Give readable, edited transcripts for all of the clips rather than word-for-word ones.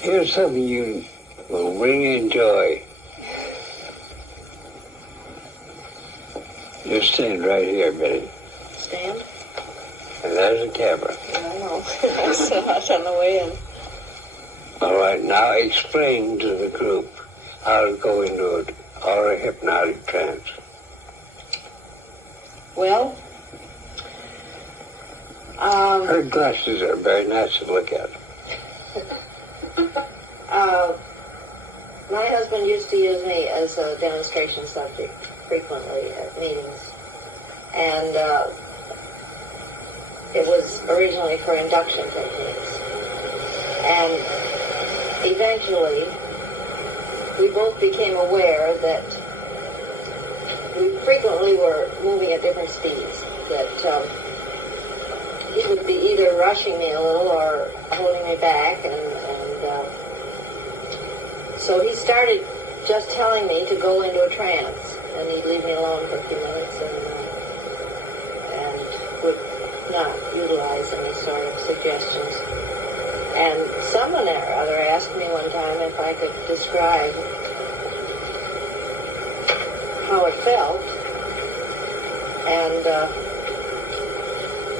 Here's something you will really enjoy. Just stand right here, Betty. Stand? And there's the camera. Yeah, I know. I saw it on the way in. All right, now explain to the group how to go into it, or a hypnotic trance. Well, Her glasses are very nice to look at. my husband used to use me as a demonstration subject frequently at meetings. And it was originally for induction techniques. And eventually, we both became aware that we frequently were moving at different speeds, that he would be either rushing me a little or holding me back, and so he started just telling me to go into a trance, and he'd leave me alone for a few minutes and would not utilize any sort of suggestions. And someone or other asked me one time if I could describe how it felt, and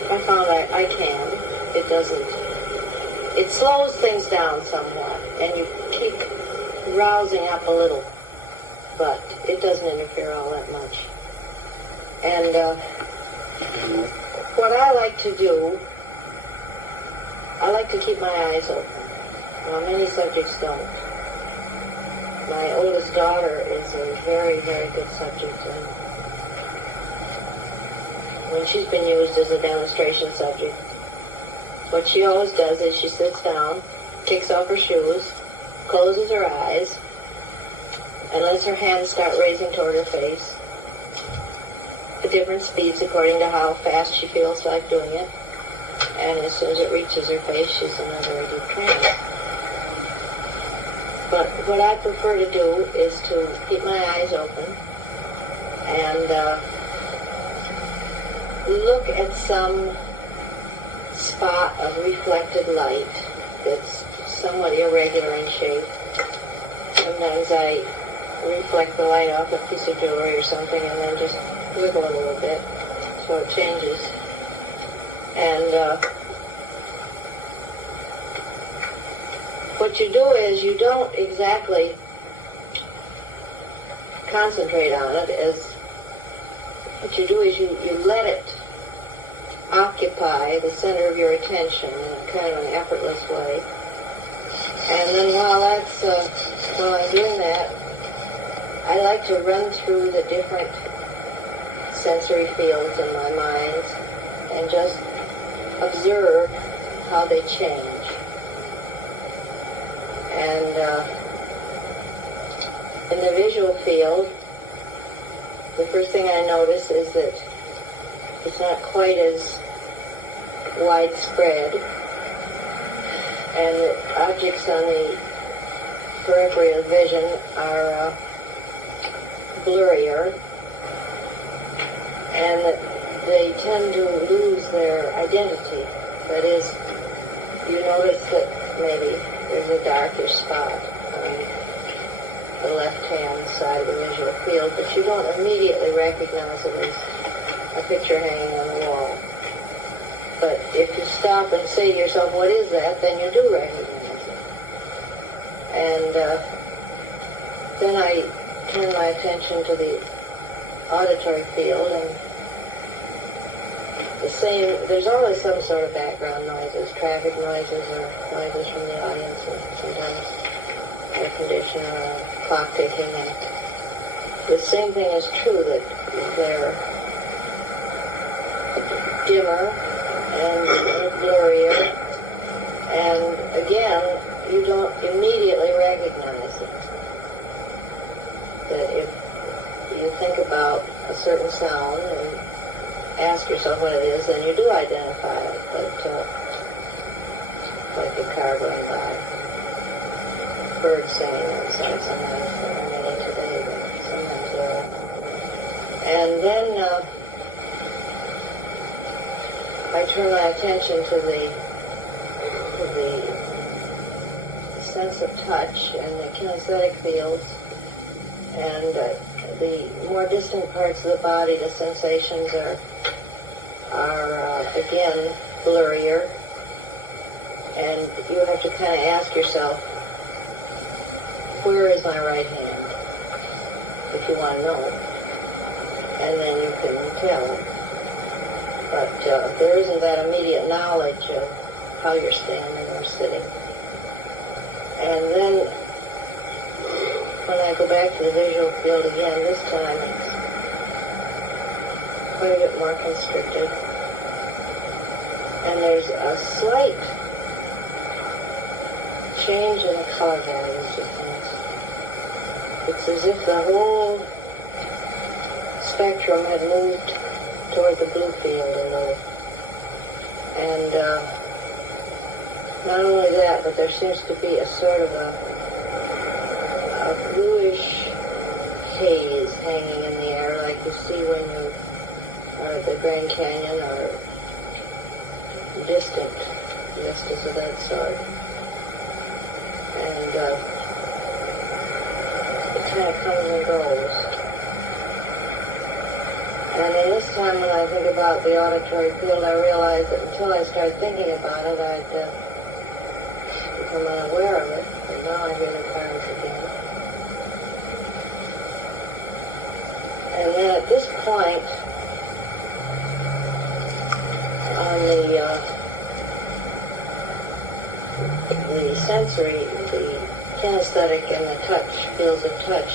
I found I can. It slows things down somewhat, and you keep rousing up a little, but it doesn't interfere all that much. And what I like to do, I like to keep my eyes open. Now, many subjects don't. My oldest daughter is a very, very good subject, and when she's been used as a demonstration subject, what she always does is she sits down, kicks off her shoes, closes her eyes, and lets her hands start raising toward her face at different speeds according to how fast she feels like doing it. And as soon as it reaches her face, she's in a very deep trance. But what I prefer to do is to keep my eyes open and look at some spot of reflected light that's somewhat irregular in shape. Sometimes I reflect the light off a piece of jewelry or something and then just wiggle it a little bit so it changes. And what you do is you don't exactly concentrate on it. What you do is you let it occupy the center of your attention in kind of an effortless way. And then while I'm doing that, I like to run through the different sensory fields in my mind and just observe how they change. And in the visual field, the first thing I notice is that it's not quite as widespread, and the objects on the periphery of vision are blurrier, and that they tend to lose their identity. That is, you notice that maybe there's a darker spot on the left-hand side of the visual field, but you don't immediately recognize it as a picture hanging on the wall. But if you stop and say to yourself, what is that, then you do recognize it. And then I turn my attention to the auditory field, and there's always some sort of background noises, traffic noises or noises from the audience, and sometimes air conditioner or clock ticking. And the same thing is true, that they're dimmer and blurrier, and again, you don't immediately recognize it. That if you think about a certain sound and ask yourself what it is, then you do identify it, but like a car going by, birds singing outside, sometimes there are many today, but sometimes there are. And then I turn my attention to the sense of touch and the kinesthetic fields, and the more distant parts of the body, the sensations are again blurrier, and you have to kind of ask yourself, where is my right hand, if you want to know, and then you can tell. But there isn't that immediate knowledge of how you're standing or sitting. And then when I go back to the visual field again, this time it's quite a bit more constricted. And there's a slight change in the color values of things. It's as if the whole spectrum had moved toward the blue field a little. And not only that, but there seems to be a sort of a bluish haze hanging in the air, like you see when you are at the Grand Canyon or distant vistas of that sort. And it kind of comes and goes. And then this time when I think about the auditory field, I realize that until I started thinking about it, I'd become unaware of it. And now I hear the trance again. And then at this point, on the sensory, the kinesthetic and the touch, fields of touch,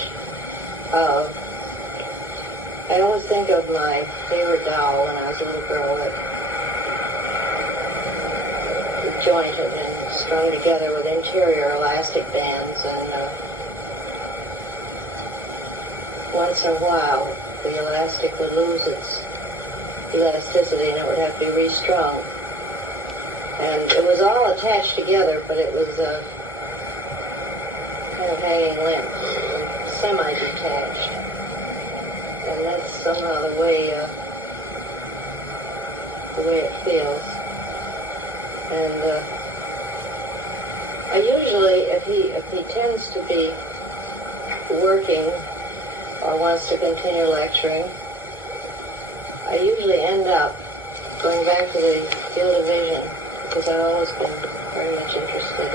I always think of my favorite doll when I was a little girl that jointed and strung together with interior elastic bands, and once in a while the elastic would lose its elasticity and it would have to be restrung. And it was all attached together, but it was kind of hanging limp, semi-detached. And that's somehow the way it feels. And I usually, if he tends to be working or wants to continue lecturing, I usually end up going back to the field of vision, because I've always been very much interested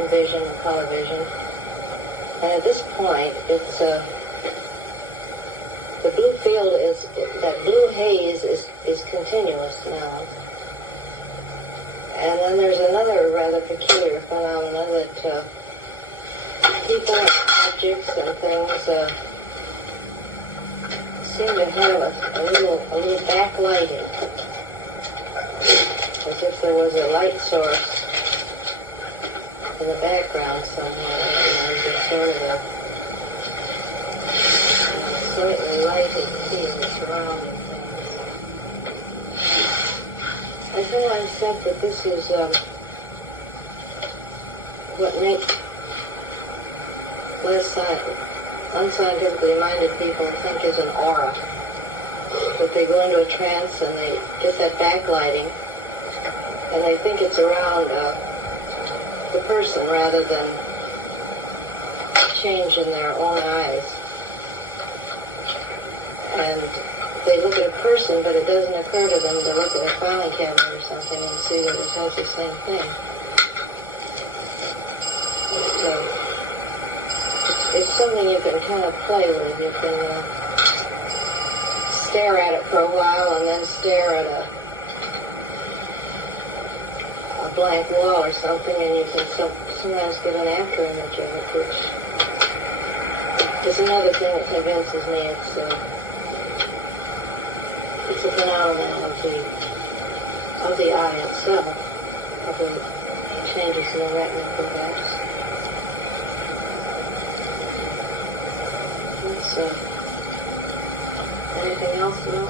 in vision and color vision. And at this point, it's the blue field that blue haze is continuous now. And then there's another rather peculiar phenomenon that people and objects and things seem to have a little backlighting, as if there was a light source in the background somewhere, and there's a sort of a slightly lighted field surrounding things. I feel I said that this is what makes less unscientifically minded people think is an aura. That they go into a trance and they get that backlighting, and they think it's around the person rather than change in their own eyes. And they look at a person, but it doesn't occur to them to look at a filing cabinet or something and see that it has the same thing. It's something you can kind of play with. You can stare at it for a while and then stare at a blank wall or something, and you can sometimes get an after image of it, which is another thing that convinces me it's a phenomenon of the eye itself, of the changes in the retina, perhaps. Anything else, Mel?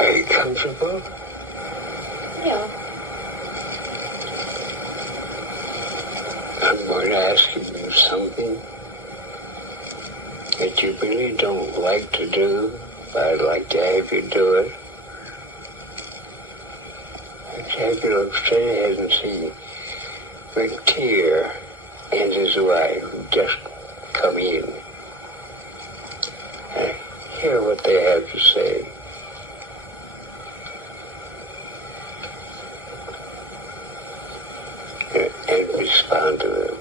Are you comfortable? Yeah. I'm going to ask you something that you really don't like to do, I'd like to have you do it. Have you look straight ahead and see a tear and his wife just come in. And hear what they have to say. And respond to them.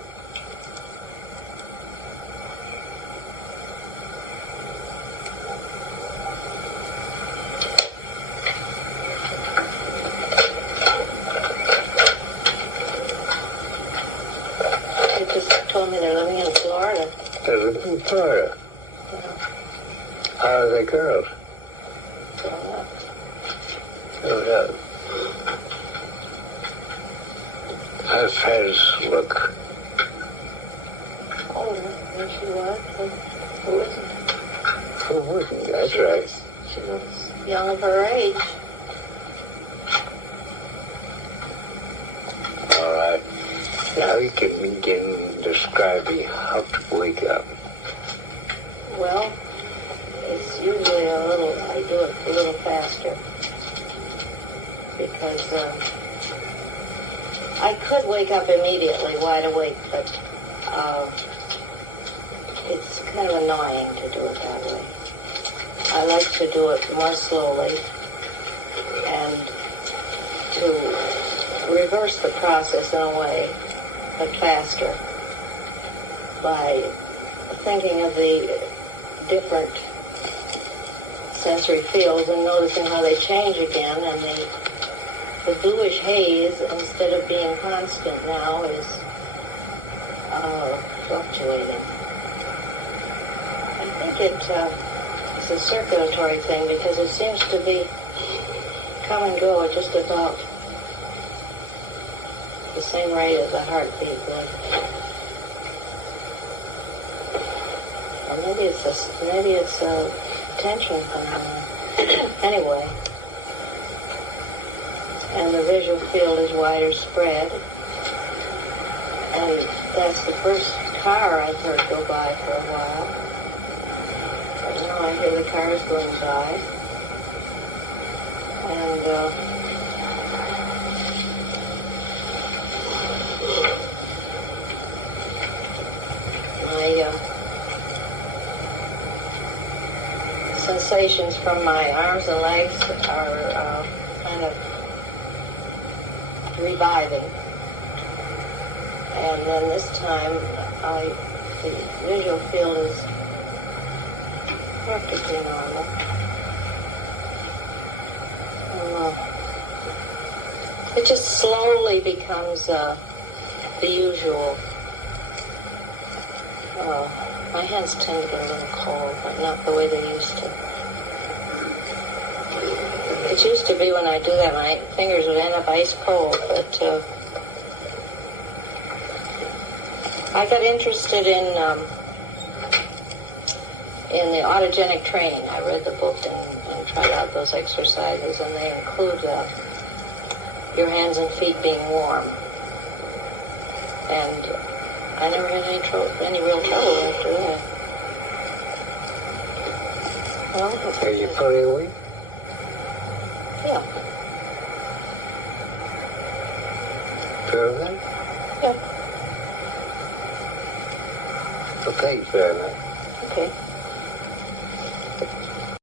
Told me they're living in Florida. They live in Florida. Yeah. How are they girls? Grown up. Oh, yeah. How friends look? Oh, there she was. Who isn't? Who wouldn't? That's right. She looks young of her age. All right. Now you can begin describing how to wake up. Well, it's usually I do it a little faster. Because I could wake up immediately, wide awake, but it's kind of annoying to do it that way. I like to do it more slowly and to reverse the process in a way, but faster, by thinking of the different sensory fields and noticing how they change again, and the bluish haze, instead of being constant now, is fluctuating. I think it's a circulatory thing, because it seems to be come and go at just about the same rate as the heartbeat would. Or maybe it's a tension phenomenon. Anyway. And the visual field is wider spread. And that's the first car I've heard go by for a while. But now I hear the cars going by. And my sensations from my arms and legs are kind of reviving. And then this time, the visual field is practically normal. It just slowly becomes the usual. My hands tend to get a little cold, but not the way they used to. It used to be when I do that, my fingers would end up ice cold, but I got interested in the autogenic training. I read the book and tried out those exercises, and they include your hands and feet being warm. And I never had any real trouble after that. Well, Are you fully awake? yeah. Very well. Yeah. Okay, very well. Okay.